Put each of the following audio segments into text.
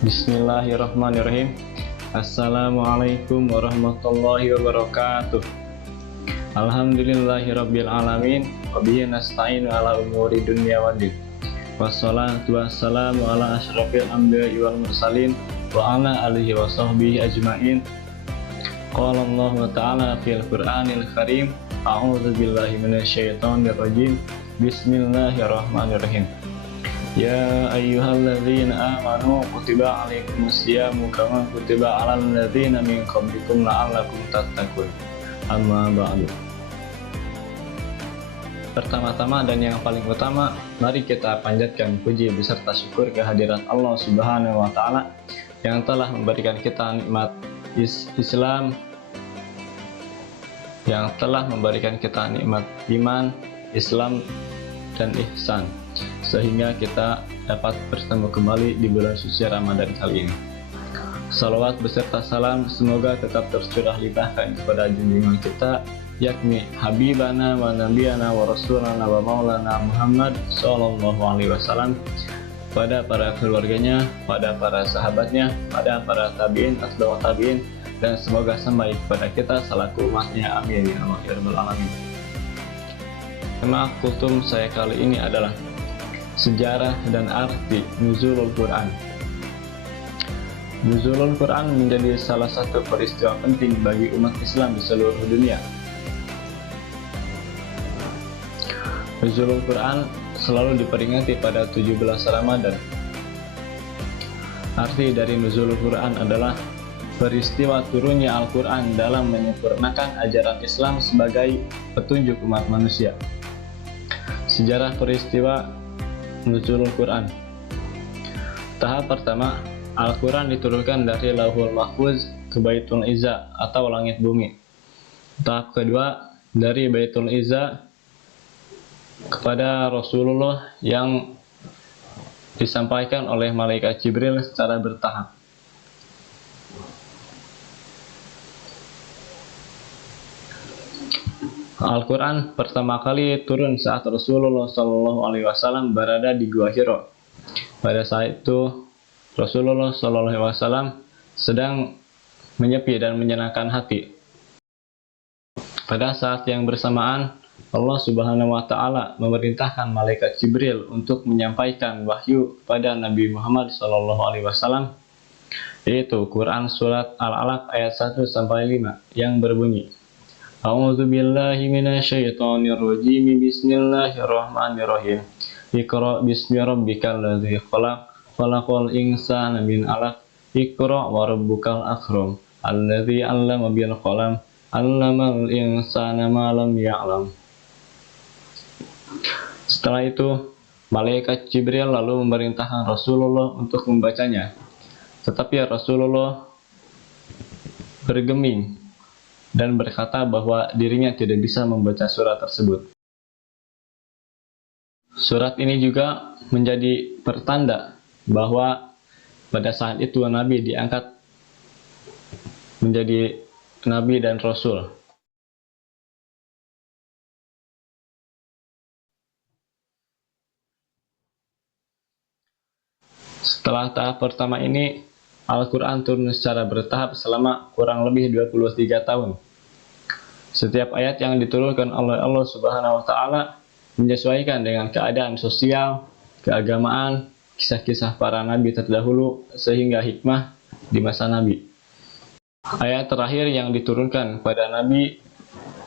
Bismillahirrahmanirrahim. Assalamualaikum warahmatullahi wabarakatuh. Alhamdulillahirabbil alamin wa bihi nasta'inu ala umuri dunya waddin. Wassalatu wassalamu ala asyrafil anbiya'i wal mursalin wa ala alihi wa sahbihi ajmain. Qala Allah ta'ala fil Qur'anil Karim, a'udzu billahi minasyaitonir rajim. Bismillahirrahmanirrahim. Ya ayyuhalladzina amanu kutiba alaikumusyamu kama kutiba alal ladzina min qablikum la'allakum tattaqun. Amma ba'du. Pertama-tama dan yang paling utama, mari kita panjatkan puji beserta syukur kehadirat Allah Subhanahu wa taala yang telah memberikan kita nikmat Islam, yang telah memberikan kita nikmat iman, Islam dan ihsan, sehingga kita dapat bertemu kembali di bulan suci Ramadan kali ini. Salawat beserta salam semoga tetap tercurah limpahkan kepada junjungan kita, yakni Habibana wa Nabiyana wa Rasulana wa Maulana Muhammad Sallallahu Alaihi Wasallam, pada para keluarganya, pada para sahabatnya, pada para tabiin, atba'u tabiin, dan semoga sampai kepada kita selaku umatnya. Amin ya rabbal alamin. Tema kultum saya kali ini adalah sejarah dan arti Nuzulul Quran. Nuzulul Quran menjadi salah satu peristiwa penting bagi umat Islam di seluruh dunia. Nuzulul Quran selalu diperingati pada 17 Ramadan. Arti dari Nuzulul Quran adalah peristiwa turunnya Al-Quran dalam menyempurnakan ajaran Islam sebagai petunjuk umat manusia. Sejarah peristiwa Nuzulul Quran. Tahap pertama, Al-Quran diturunkan dari Lauhul Mahfuz ke Baitul Izza atau langit bumi. Tahap kedua, dari Baitul Izza kepada Rasulullah yang disampaikan oleh malaikat Jibril secara bertahap. Al-Quran pertama kali turun saat Rasulullah Shallallahu Alaihi Wasallam berada di Gua Hiro. Pada saat itu Rasulullah Shallallahu Alaihi Wasallam sedang menyepi dan menyenangkan hati. Pada saat yang bersamaan, Allah Subhanahu Wa Taala memerintahkan malaikat Jibril untuk menyampaikan wahyu pada Nabi Muhammad Shallallahu Alaihi Wasallam, yaitu Quran surat Al-Alaq ayat 1 sampai 5 yang berbunyi: A'udzu billahi minasyaitonir rajim. Bismillahirrahmanirrahim. Iqra bismi rabbikal ladzi khalaq, khalaqal insana min 'alaq. Iqra wa rabbukal akram, alladzi 'allama bil qalam, 'allamal insana ma lam ya'lam. Setelah itu, malaikat Jibril lalu memerintahkan Rasulullah untuk membacanya. Tetapi Rasulullah bergeming dan berkata bahwa dirinya tidak bisa membaca surat tersebut. Surat ini juga menjadi pertanda bahwa pada saat itu Nabi diangkat menjadi Nabi dan Rasul. Setelah tahap pertama ini, Al-Quran turun secara bertahap selama kurang lebih 23 tahun. Setiap ayat yang diturunkan oleh Allah Subhanahu wa taala menyesuaikan dengan keadaan sosial, keagamaan, kisah-kisah para nabi terdahulu sehingga hikmah di masa nabi. Ayat terakhir yang diturunkan pada nabi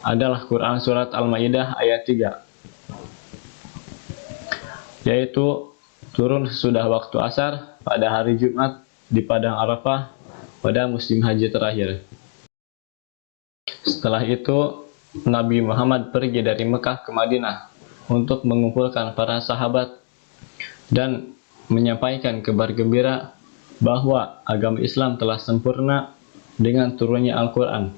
adalah Quran surat Al-Maidah ayat 3, yaitu turun sesudah waktu asar pada hari Jumat di Padang Arafah pada musim haji terakhir. Setelah itu, Nabi Muhammad pergi dari Mekah ke Madinah untuk mengumpulkan para sahabat dan menyampaikan kabar gembira bahwa agama Islam telah sempurna dengan turunnya Al-Quran.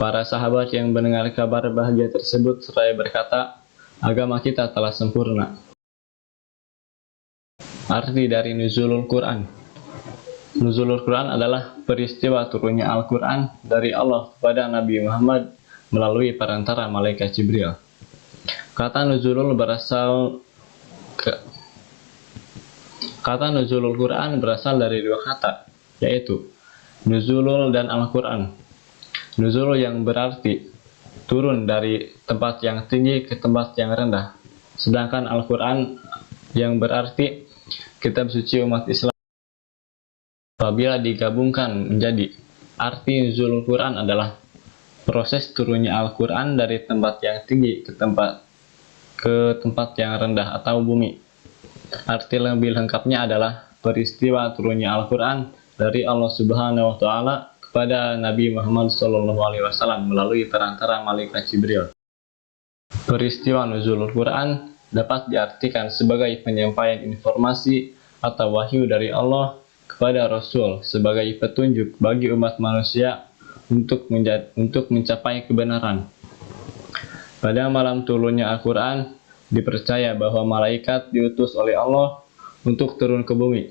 Para sahabat yang mendengar kabar bahagia tersebut seraya berkata, agama kita telah sempurna. Arti dari Nuzulul Quran. Nuzulul Quran adalah peristiwa turunnya Al-Quran dari Allah kepada Nabi Muhammad melalui perantara malaikat Jibril. Kata Nuzulul berasal Kata nuzulul Quran berasal dari dua kata, yaitu nuzulul dan Al-Quran. Nuzul yang berarti turun dari tempat yang tinggi ke tempat yang rendah. Sedangkan Al-Quran yang berarti kitab suci umat Islam. Apabila digabungkan menjadi arti nuzulul Quran adalah proses turunnya Al-Quran dari tempat yang tinggi ke tempat yang rendah atau bumi. Arti lebih lengkapnya adalah peristiwa turunnya Al-Quran dari Allah Subhanahu wa Ta'ala kepada Nabi Muhammad SAW melalui perantara malaikat Jibril. Peristiwa nuzulul Quran dapat diartikan sebagai penyampaian informasi atau wahyu dari Allah kepada Rasul sebagai petunjuk bagi umat manusia untuk mencapai kebenaran. Pada malam turunnya Al-Quran, dipercaya bahwa malaikat diutus oleh Allah untuk turun ke bumi.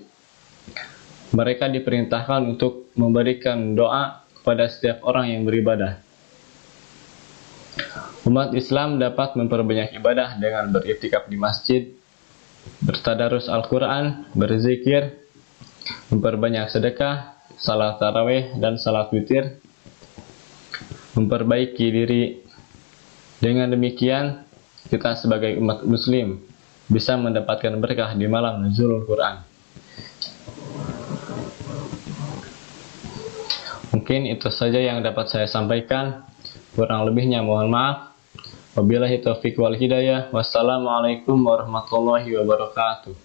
Mereka diperintahkan untuk memberikan doa kepada setiap orang yang beribadah. Umat Islam dapat memperbanyak ibadah dengan beriktikaf di masjid, bertadarus Al-Quran, berzikir, memperbanyak sedekah, salat tarawih, dan salat witir, memperbaiki diri. Dengan demikian, kita sebagai umat muslim bisa mendapatkan berkah di malam nuzulul Quran. Mungkin itu saja yang dapat saya sampaikan. Kurang lebihnya mohon maaf. Wabillahi taufiq wal hidayah. Wassalamualaikum warahmatullahi wabarakatuh.